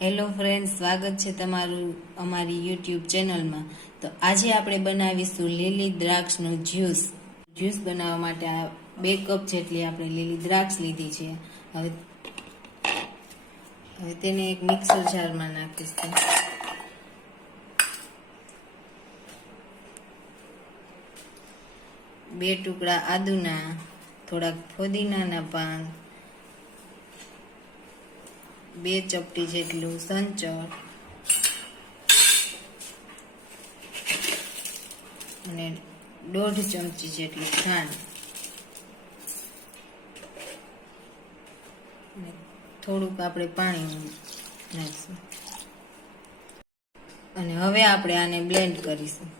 Hello friends, સ્વાગત છે તમારું અમારી યુટ્યુબ ચેનલમાં। તો આજે આપણે બનાવીશું લીલી દ્રાક્ષનું જ્યુસ। જ્યુસ બનાવવા માટે આ 2 કપ જેટલી આપણે લીલી દ્રાક્ષ લીધી છે। હવે તેને એક મિક્સર જારમાં નાખીશું। બે ટુકડા આદુના, થોડાક ફુદીનાના પાન, 2 ચપટી જેટલું સંચળ અને 1.5 ચમચી જેટલું ખાંડ અને થોડુંક આપણે પાણી નાખીશું અને હવે આપણે આને બ્લેન્ડ કરીશું।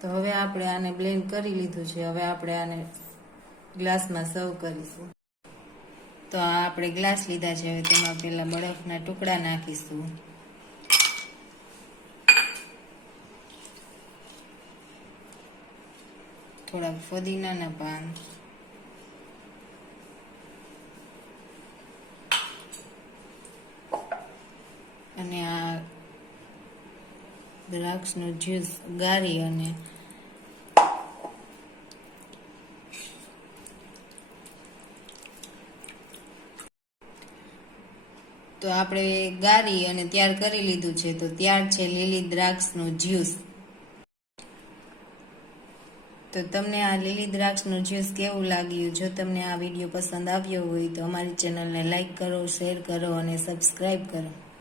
તો હવે આપણે આને બ્લેન્ડ કરી લીધું છે। હવે આપણે આને ગ્લાસમાં સર્વ કરીશું। તો આ આપણે ગ્લાસ લીધા છે। હવે તેમાં પહેલા બરફના ટુકડા નાખીશું, થોડાક ફુદીનાના પાન, અને આ દ્રાક્ષનું જ્યુસ ગાળી અને તો આપણે ગાળી અને તૈયાર કરી લીધું છે। તો તૈયાર છે લીલી દ્રાક્ષનું જ્યુસ। તો તમને આ લીલી દ્રાક્ષનું જ્યુસ કેવું લાગ્યું? જો તમને આ વિડીયો પસંદ આવ્યો હોય તો અમારી ચેનલને લાઈક કરો, શેર કરો અને સબસ્ક્રાઈબ કરો।